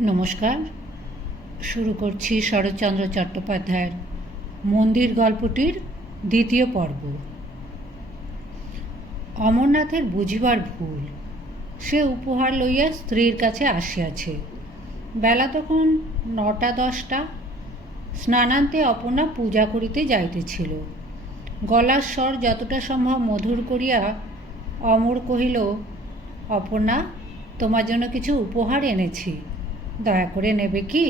নমস্কার। শুরু করছি শরৎচন্দ্র চট্টোপাধ্যায়ের মন্দির গল্পটির দ্বিতীয় পর্ব। অমরনাথের বুঝিবার ভুল, সে উপহার লইয়া স্ত্রীর কাছে আসিয়াছে। বেলা তখন নটা দশটা, স্নানান্তে অপর্ণা পূজা করিতে যাইতেছিল। গলার স্বর যতটা সম্ভব মধুর করিয়া অমর কহিল, অপর্ণা, তোমার জন্য কিছু উপহার এনেছি। দয়া করে নেবে কি?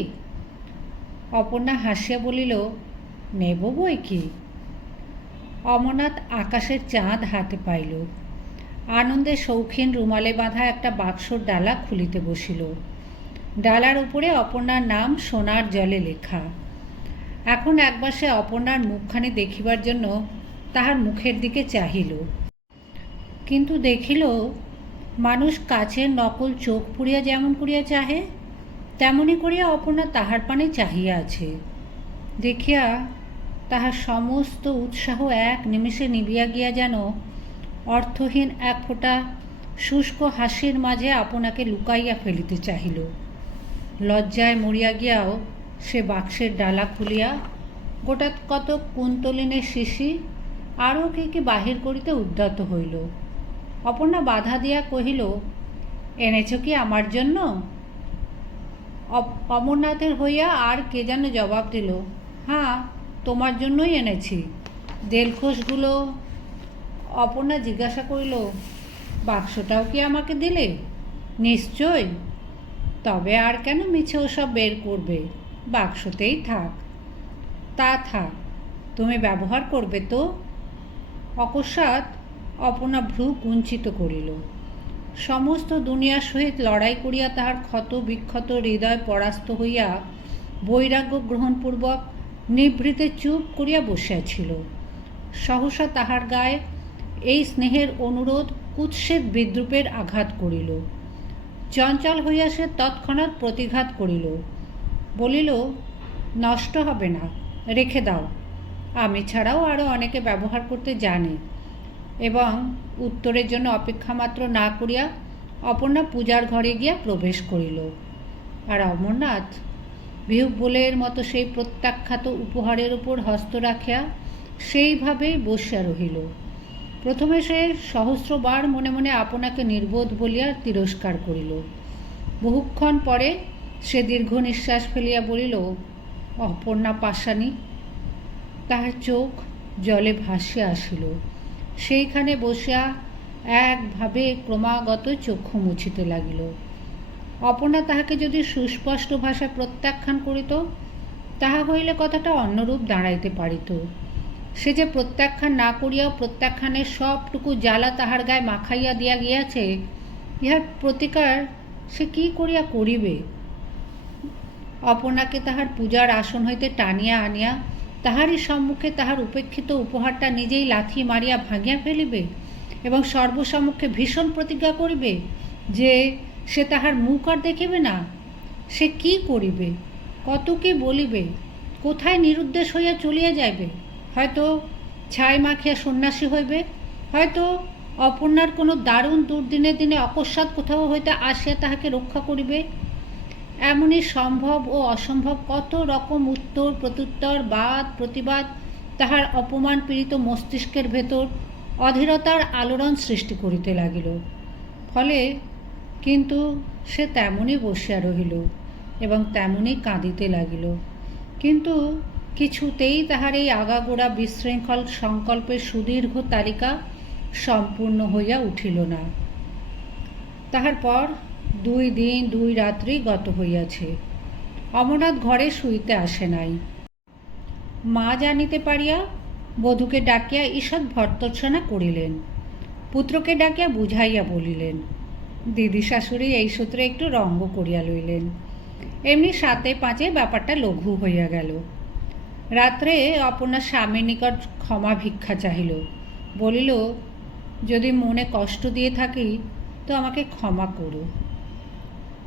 অপর্ণা হাসিয়া বলিল, নেব বই কি? অমরনাথ আকাশের চাঁদ হাতে পাইল। আনন্দে শৌখিন রুমালে বাঁধা একটা বাক্সর ডালা খুলিতে বসিল। ডালার উপরে অপর্ণার নাম সোনার জলে লেখা। এখন একবার সে অপর্ণার মুখখানি দেখিবার জন্য তাহার মুখের দিকে চাহিল। কিন্তু দেখিল, মানুষ কাছের নকল চোখ পুড়িয়া যেমন করিয়া চাহে তেমনি করিয়া অপর্ণা তাহার পানে চাহিয়া আছে। দেখিয়া তাহার সমস্ত উৎসাহ এক নিমিষে নিবিয়া গিয়া যেন অর্থহীন এক ফোঁটা শুষ্ক হাসির মাঝে আপনাকে লুকাইয়া ফেলিতে চাহিল। লজ্জায় মরিয়া গিয়াও সে বাক্সের ডালা খুলিয়া গোটা কত কুন্তলিনের শিশি আরও কে কি বাহির করিতে উদ্যত হইল। অপর্ণা বাধা দিয়া কহিল, এনেছ কি আমার জন্য? অমরনাথের হইয়া আর কে যেন জবাব দিল হ্যাঁ তোমার জন্যই এনেছি। দেলখোষগুলো অপর্ণা জিজ্ঞাসা করিল, বাক্সটাও কি আমাকে দিলে? নিশ্চয়, তবে আর কেন মিছে ওসব বের করবে? বাক্সতেই থাক। তা থাক, তুমি ব্যবহার করবে তো? অকস্মাৎ অপর্ণা ভ্রু কুঞ্চিত করিল। সমস্ত দুনিয়ার সহিত লড়াই করিয়া তাহার ক্ষত বিক্ষত হৃদয় পরাস্ত হইয়া বৈরাগ্য গ্রহণপূর্বক নিভৃতে চুপ করিয়া বসিয়াছিল। সহসা তাহার গায়ে এই স্নেহের অনুরোধ কুৎসের বিদ্রুপের আঘাত করিল। চঞ্চল হইয়া সে তৎক্ষণাৎ প্রতিঘাত করিল। বলিল, নষ্ট হবে না, রেখে দাও। আমি ছাড়াও আরও অনেকে ব্যবহার করতে জানে। এবং উত্তরের জন্য অপেক্ষা মাত্র না করিয়া অপর্ণা পূজার ঘরে গিয়া প্রবেশ করিল। আর অমরনাথ বিহুবলের মতো সেই প্রত্যাখ্যাত উপহারের উপর হস্ত রাখিয়া সেইভাবেই বসিয়া রহিল। প্রথমে সে সহস্রবার মনে মনে আপনাকে নির্বোধ বলিয়া তিরস্কার করিল। বহুক্ষণ পরে সে দীর্ঘ নিঃশ্বাস ফেলিয়া বলিল, অপর্ণা পাশানি, তাহার চোখ জলে ভাসিয়া আসিল। সেইখানে বসিয়া একভাবে ক্রমাগত চক্ষু মুছিতে লাগিল। অপর্ণা তাহাকে যদি সুস্পষ্ট ভাষায় প্রত্যাখ্যান করিত, তাহা হইলে কথাটা অন্যরূপ দাঁড়াইতে পারিত। সে যে প্রত্যাখ্যান না করিয়াও প্রত্যাখ্যানের সবটুকু জ্বালা তাহার গায়ে মাখাইয়া দিয়া গিয়াছে, ইহার প্রতিকার সে কি করিয়া করিবে? অপর্ণাকে তাহার পূজার আসন হইতে টানিয়া আনিয়া তাহারই সম্মুখে তাহার উপেক্ষিত উপহারটা নিজেই লাথি মারিয়া ভাঙিয়া ফেলিবে এবং সর্বসম্মুখে ভীষণ প্রতিজ্ঞা করিবে যে সে তাহার মুখ আর দেখিবে না, সে কি করিবে, কত কি বলিবে, কোথায় নিরুদ্দেশ হইয়া চলিয়া যাইবে, হয়তো ছাই মাখিয়া সন্ন্যাসী হইবে, হয়তো অপর্ণার কোনো দারুণ দুর্দিনে দিনে অকস্মাৎ কোথাও হইতে আসিয়া তাহাকে রক্ষা করিবে এমনই সম্ভব ও অসম্ভব কত রকম উত্তর, প্রত্যুত্তর, বাদ, প্রতিবাদ, তাহার অপমান পীড়িত মস্তিষ্কের ভেতর অধীরতার আলোড়ন সৃষ্টি করিতে লাগিল। ফলে কিন্তু সে তেমনই বসিয়া রহিল এবং তেমনই কাঁদিতে লাগিল। কিন্তু কিছুতেই তাহার এই আগাগোড়া বিশৃঙ্খল সংকল্পের সুদীর্ঘ তালিকা সম্পূর্ণ হইয়া উঠিল না। তাহার পর দুই দিন, দুই রাত্রি গত হইয়াছে। অমরনাথ ঘরে শুইতে আসে নাই। মা জানিতে পারিয়া বধূকে ডাকিয়া ঈষৎ ভর্তর্সনা করিলেন। পুত্রকে ডাকিয়া বুঝাইয়া বলিলেন, দিদি শাশুড়ি এই সূত্রে একটু রঙ্গ করিয়া লইলেন। এমনি সাতে পাঁচে ব্যাপারটা লঘু হইয়া গেল। রাত্রে অপর্ণা স্বামীর নিকট ক্ষমা ভিক্ষা চাহিল। বলিল, যদি মনে কষ্ট দিয়ে থাকি, তো আমাকে ক্ষমা করো।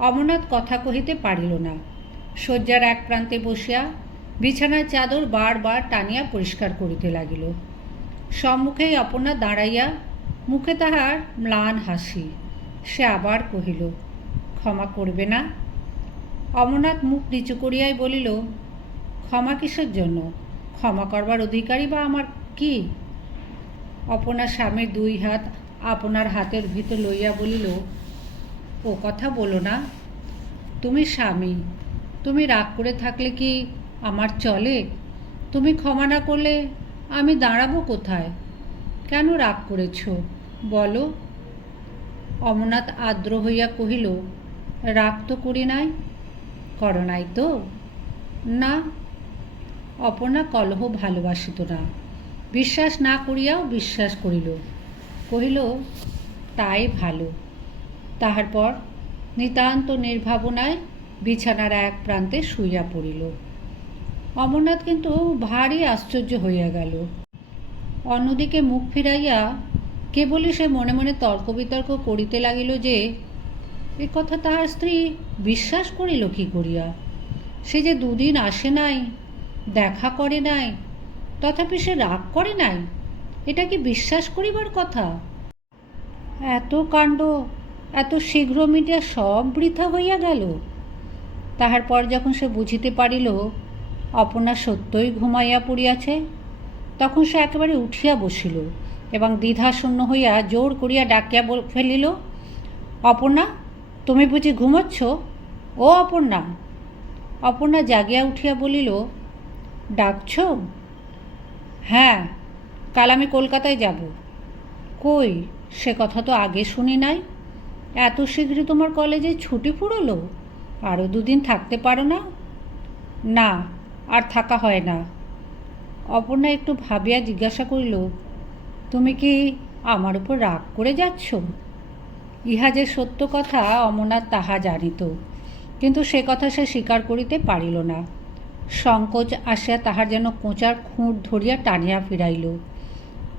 অমরনাথ কথা কহিতে পারিল না। শয্যার এক প্রান্তে বসিয়া বিছানার চাদর বারবার টানিয়া পরিষ্কার করিতে লাগিল। সম্মুখেই অপর্ণা দাঁড়াইয়া মুখে তাহার ম্লান হাসি। সে আবার কহিল, ক্ষমা করবে না? অমরনাথ মুখ নিচু করিয়াই বলিল, ক্ষমা কিসের জন্য? ক্ষমা করবার অধিকারী বা আমার কি? অপনার স্বামীর দুই হাত আপনার হাতের ভিতর লইয়া বলিল ও কথা বলো না। তুমি স্বামী। তুমি রাগ করে থাকলে কি আমার চলে? তুমি ক্ষমা না করলে আমি দাঁড়াবো কোথায়? কেন রাগ করেছ? বলো। অমরনাথ আর্দ্র হইয়া কহিল, রাগ তো করি নাই। করো নাই তো? না। অপর্ণা কলহ ভালোবাসিত না। বিশ্বাস না করিয়াও বিশ্বাস করিল। কহিল, তাই ভালো। তাহার পর নিতান্ত নির্ভাবনায় বিছানার এক প্রান্তে শুইয়া পড়িল। অমরনাথ কিন্তু ভারী আশ্চর্য হইয়া গেল। অন্যদিকে মুখ ফিরাইয়া কেবলই সে মনে মনে তর্ক বিতর্ক করিতে লাগিল যে, এ কথা তাহার স্ত্রী বিশ্বাস করিল কি করিয়া? সে যে দুদিন আসে নাই, দেখা করে নাই, তথাপি সে রাগ করে নাই? এটা কি বিশ্বাস করিবার কথা? এত কাণ্ড এত শীঘ্র মিটিয়া সব বৃথা হইয়া গেল। তাহার পর যখন সে বুঝিতে পারিল, অপর্ণা সত্যই ঘুমাইয়া পড়িয়াছে, তখন সে একেবারে উঠিয়া বসিল এবং দ্বিধাশূন্য হইয়া জোর করিয়া ডাকিয়া ফেলিল, অপর্ণা, তুমি বুঝি ঘুমোচ্ছ? ও অপর্ণা। অপর্ণা জাগিয়া উঠিয়া বলিল, ডাকছ? হ্যাঁ কাল আমি কলকাতায় যাব। কই? সে কথা তো আগে শুনি নাই। এত শীঘ্রই তোমার কলেজে ছুটি ফুরলো? আরও দুদিন থাকতে পারো না? না, আর থাকা হয় না। অপর্ণা একটু ভাবিয়া জিজ্ঞাসা করিল, তুমি কি আমার উপর রাগ করে যাচ্ছ? ইহা যে সত্য কথা, অমরনাথ তাহা জানিত, কিন্তু সে কথা সে স্বীকার করিতে পারিল না। সংকোচ আসিয়া তাহার যেন কোঁচার খুঁট ধরিয়া টানিয়া ফিরাইল।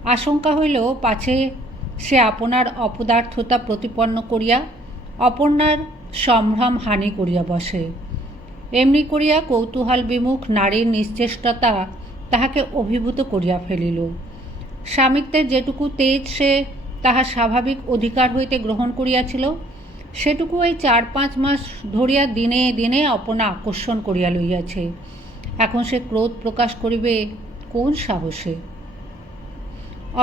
আশঙ্কা হইল, পাছে সে আপনার অপদার্থতা প্রতিপন্ন করিয়া অপর্ণার সম্ভ্রম হানি করিয়া বসে। এমনি করিয়া কৌতূহল বিমুখ নারীর নিশ্চেষ্টতা তাহাকে অভিভূত করিয়া ফেলিল। স্বামিত্বের যেটুকু তেজ সে তাহার স্বাভাবিক অধিকার হইতে গ্রহণ করিয়াছিল, সেটুকু এই চার পাঁচ মাস ধরিয়া দিনে দিনে অপনা আকর্ষণ করিয়া লইয়াছে। এখন সে ক্রোধ প্রকাশ করিবে কোন সাহসে?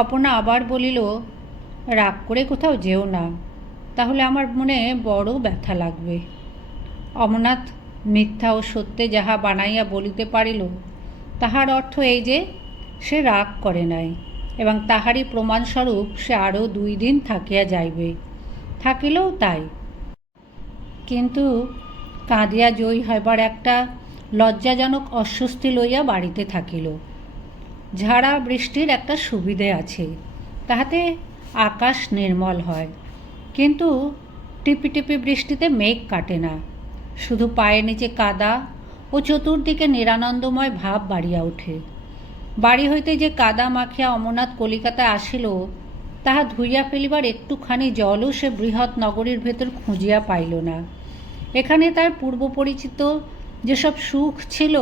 অপনা আবার বলিল রাগ করে কোথাও যেও না। তাহলে আমার মনে বড় ব্যথা লাগবে। অমরনাথ মিথ্যা ও সত্যে যাহা বানাইয়া বলিতে পারিল, তাহার অর্থ এই যে, সে রাগ করে নাই এবং তাহারই প্রমাণস্বরূপ সে আরও দুই দিন থাকিয়া যাইবে। থাকিলেও তাই। কিন্তু কাঁদিয়া জয়ী হইবার একটা লজ্জাজনক অস্বস্তি লইয়া বাড়িতে থাকিল। ঝাড়া বৃষ্টির একটা সুবিধে আছে, তাহাতে আকাশ নির্মল হয়। কিন্তু টিপি টিপি বৃষ্টিতে মেঘ কাটে না। শুধু পায়ের নিচে কাদা ও চতুর্দিকে নিরানন্দময় ভাব বাড়িয়া ওঠে। বাড়ি হইতে যে কাদা মাখিয়া অমরনাথ কলিকাতায় আসিল, তাহা ধুইয়া ফেলিবার একটুখানি জলও সে বৃহৎ নগরীর ভেতর খুঁজিয়া পাইল না। এখানে তার পূর্ব পরিচিত যেসব সুখ ছিল,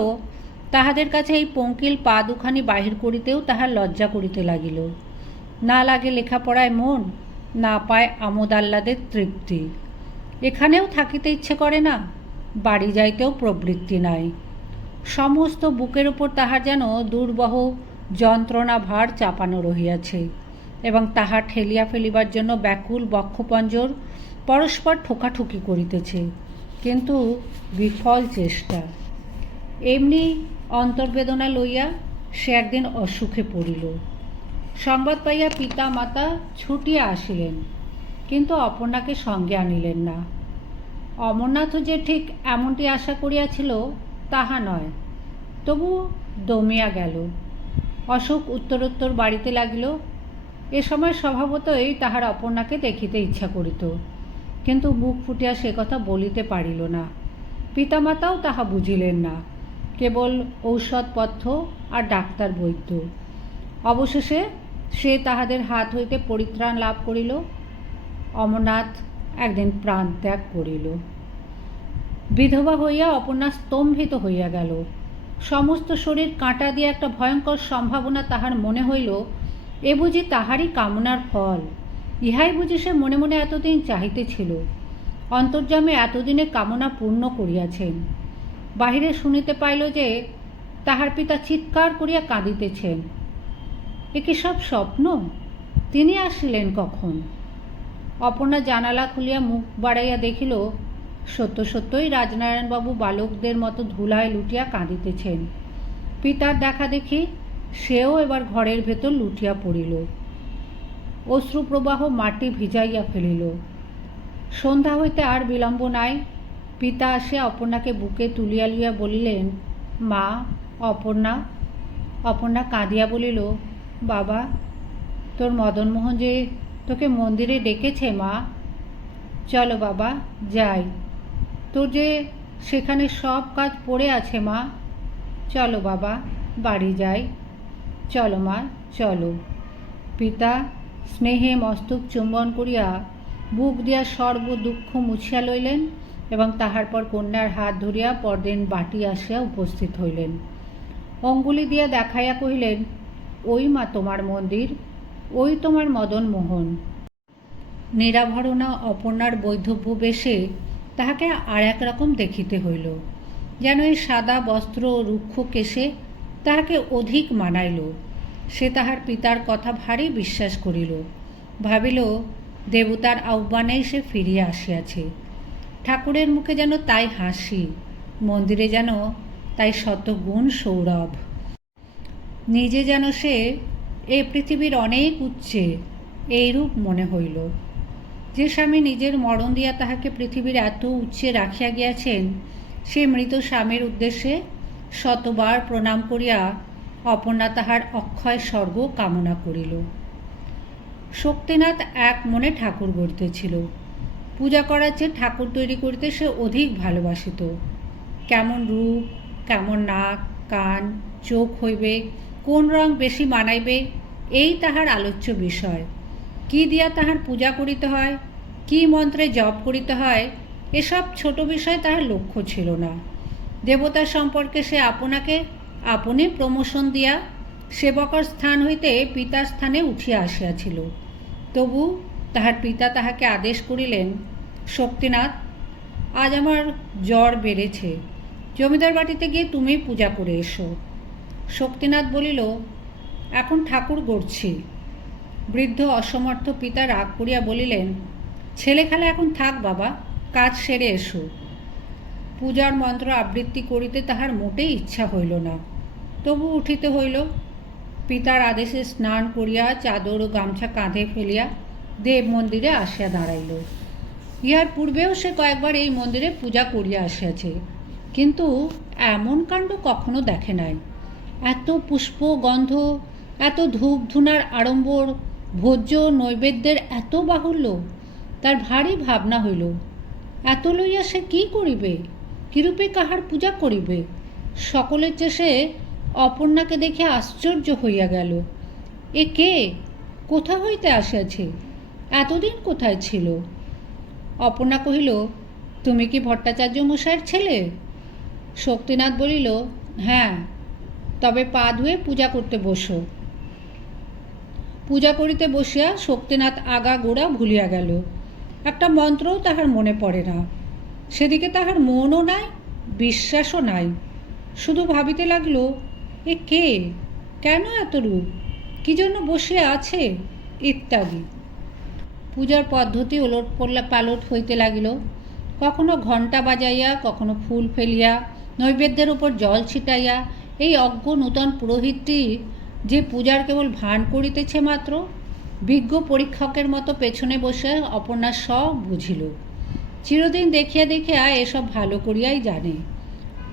তাহাদের কাছে এই পঙ্কিল পা দুখানি বাহির করিতেও তাহার লজ্জা করিতে লাগিল। না লাগে লেখাপড়ায় মন, না পায় আমোদ আহ্লাদের তৃপ্তি। এখানেও থাকিতে ইচ্ছে করে না, বাড়ি যাইতেও প্রবৃত্তি নাই। সমস্ত বুকের উপর তাহার যেন দুর্বহ যন্ত্রণা ভার চাপানো রহিয়াছে এবং তাহা ঠেলিয়া ফেলিবার জন্য ব্যাকুল বক্ষপঞ্জর পরস্পর ঠোকাঠুকি করিতেছে, কিন্তু বিফল চেষ্টা। এমনি অন্তর্বেদনা লইয়া সে একদিন অসুখে পড়িল। সংবাদ পাইয়া পিতা মাতা ছুটিয়া আসিলেন, কিন্তু অপর্ণাকে সঙ্গে আনিলেন না। অমরনাথও যে ঠিক এমনটি আশা করিয়াছিল, তাহা নয়। তবু দমিয়া গেল। অশোক উত্তরোত্তর বাড়িতে লাগিল। এ সময় স্বভাবতই তাহার অপর্ণাকে দেখিতে ইচ্ছা করিত, কিন্তু মুখ ফুটিয়া সে কথা বলিতে পারিল না। পিতামাতাও তাহা বুঝিলেন না। কেবল ঔষধপথ্য আর ডাক্তার বৈদ্য। অবশেষে সে তাহাদের হাত হইতে পরিত্রাণ লাভ করিল। অমরনাথ একদিন প্রাণ ত্যাগ করিল। বিধবা হইয়া অপর্ণা স্তম্ভিত হইয়া গেল। সমস্ত শরীর কাঁটা দিয়ে একটা ভয়ঙ্কর সম্ভাবনা তাহার মনে হইল, এ বুঝি তাহারই কামনার ফল। ইহাই বুঝি সে মনে মনে এতদিন চাহিতেছিল। অন্তর্যামে এতদিনে কামনা পূর্ণ করিয়াছেন। বাহিরে শুনিতে পাইল যে, তাহার পিতা চিৎকার করিয়া কাঁদিতেছেন। এ কি সব স্বপ্ন? তিনি আসিলেন কখন? অপর্ণা জানালা খুলিয়া মুখ বাড়াইয়া দেখিল, সত্য সত্যই রাজনারায়ণবাবু বালকদের মতো ধুলায় লুটিয়া কাঁদিতেছেন। পিতার দেখা দেখি সেও এবার ঘরের ভেতর লুটিয়া পড়িল। অশ্রুপ্রবাহ মাটি ভিজাইয়া ফেলিল। সন্ধ্যা হইতে আর বিলম্ব নাই। পিতা আসিয়া অপর্ণাকে বুকে তুলিয়া লইয়া বলিলেন, মা, অপর্ণা। অপর্ণা কাঁদিয়া বলিল বাবা, তোর মদনমোহন যে তোকে মন্দিরে ডেকেছে মা। চলো বাবা, যাই। তোর যে সেখানে সব কাজ পড়ে আছে মা। চলো বাবা, বাড়ি যাই। চলো মা, চলো। পিতা, স্নেহে মস্তক চুম্বন করিয়া বুক দিয়া সর্ব দুঃখ মুছিয়া লইলেন এবং তাহার পর কন্যার হাত ধরিয়া পরদিন বাটি আসিয়া উপস্থিত হইলেন। অঙ্গুলি দিয়া দেখাইয়া কহিলেন ওই মা তোমার মন্দির, ওই তোমার মদন মোহন। নিরাভরণা অপর্ণার বৈধব্য বেশে তাহাকে আর এক রকম দেখিতে হইল, যেন এই সাদা বস্ত্র রুক্ষ কেশে তাহাকে অধিক মানাইল। সে তাহার পিতার কথা ভারী বিশ্বাস করিল, ভাবিল, দেবতার আহ্বানেই সে ফিরিয়া আসিয়াছে। ঠাকুরের মুখে যেন তাই হাসি, মন্দিরে যেন তাই শতগুণ সৌরভ। নিজে যেন সে এ পৃথিবীর অনেক উচ্চে এইরূপ মনে হইল। যে স্বামী নিজের মরণ দিয়া তাহাকে পৃথিবীর এত উচ্চে রাখিয়া গিয়াছেন, সে মৃত স্বামীর উদ্দেশ্যে শতবার প্রণাম করিয়া অপর্ণা তাহার অক্ষয় স্বর্গ কামনা করিল। শক্তিনাথ এক মনে ঠাকুর গড়িতেছিল। পূজা করার চেয়ে ঠাকুর তৈরি করিতে সে অধিক ভালোবাসিত। কেমন রূপ, কেমন নাক, কান, চোখ হইবে কোন রং বেশি মানাইবে, এই তাহার আলোচ্য বিষয়। কি দিয়া তাহার পূজা করিতে হয়, কি মন্ত্রে জপ করিতে হয়, এসব ছোট বিষয় তাহার লক্ষ্য ছিল না। দেবতা সম্পর্কে সে আপনাকে আপনি প্রমোশন দিয়া সেবকর স্থান হইতে পিতার স্থানে উঠিয়া আসিয়াছিল। তবু তাহার পিতা তাহাকে আদেশ করিলেন, শক্তিনাথ, আজ আমার জ্বর বেড়েছে। জমিদার বাটিতে গিয়ে তুমি পূজা করে এসো। শক্তিনাথ বলিল, এখন ঠাকুর গড়ছি। বৃদ্ধ অসমর্থ পিতা রাগ করিয়া বলিলেন, ছেলে এখন থাক বাবা, কাজ সেরে এসো। পূজার মন্ত্র আবৃত্তি করিতে তাহার মোটেই ইচ্ছা হইল না। তবু উঠিতে হইল। পিতার আদেশে স্নান করিয়া চাদর ও গামছা কাঁধে ফেলিয়া দেব মন্দিরে আসিয়া দাঁড়াইল। ইহার পূর্বেও সে কয়েকবার এই মন্দিরে পূজা করিয়া আসিয়াছে, কিন্তু এমন কাণ্ড কখনো দেখে নাই। এত পুষ্প গন্ধ, এত ধূপ ধুনার আড়ম্বর, ভোজ্য নৈবেদ্যের এত বাহুল্য, তার ভারী ভাবনা হইল, এত লইয়া সে কী করিবে? কিরূপে কাহার পূজা করিবে? সকলের সে অপর্ণাকে দেখে আশ্চর্য হইয়া গেল, এ কে? কোথা হইতে আসিয়াছে? এতদিন কোথায় ছিল? অপর্ণা কহিল, তুমি কি ভট্টাচার্য মশাইয়ের ছেলে? শক্তিনাথ বলিল হ্যাঁ তবে পা ধুয়ে পূজা করতে বসো। পূজা করিতে বসিয়া শক্তিনাথ আগা গোড়া ভুলিয়া গেল। একটা মন্ত্রও তাহার মনে পড়ে না। সেদিকে তাহার মনও নাই, বিশ্বাসও নাই। শুধু ভাবিতে লাগল, এ কে? কেন এত রূপ? কী জন্য বসিয়া আছে? ইত্যাদি। পূজার পদ্ধতি ওলট পালট হইতে লাগিল। কখনো ঘণ্টা বাজাইয়া, কখনো ফুল ফেলিয়া, নৈবেদ্যের উপর জল ছিটাইয়া এই অজ্ঞ নূতন পুরোহিতটি যে পূজার কেবল ভান করিতেছে মাত্র, বিজ্ঞ পরীক্ষকের মতো পেছনে বসে অপর্ণা সব বুঝিল। চিরদিন দেখিয়া দেখিয়া এসব ভালো করিয়াই জানে।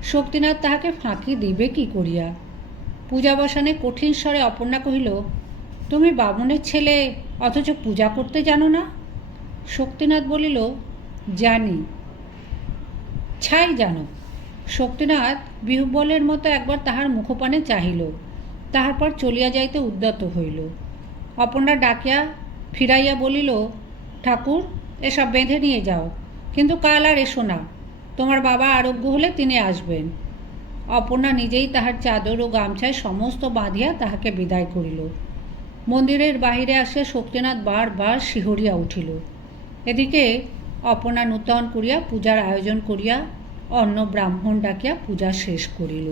শক্তিনাথ তাহাকে ফাঁকি দিবে কি করিয়া? পূজা বসানে কঠিন স্বরে অপর্ণা কহিল, তুমি বামুনের ছেলে, অথচ পূজা করতে জানো না? শক্তিনাথ বলিল, জানি। ছাই জানো। শক্তিনাথ বিহুবলের মতো একবার তাহার মুখপানে চাহিল। তাহার পর চলিয়া যাইতে উদ্যত হইল। অপর্ণা ডাকিয়া ফিরাইয়া বলিল, ঠাকুর, এসব বেঁধে নিয়ে যাও, কিন্তু কাল আর এসো না। তোমার বাবা আরোগ্য হলে তিনি আসবেন। অপর্ণা নিজেই তাহার চাদর ও গামছায় সমস্ত বাঁধিয়া তাহাকে বিদায় করিল। মন্দিরের বাহিরে আসিয়া শক্তিনাথ বারবার শিহরিয়া উঠিল। এদিকে অপনা নূতন করিয়া পূজার আয়োজন করিয়া অন্ন ব্রাহ্মণ ডাকিয়া পূজা শেষ করিল।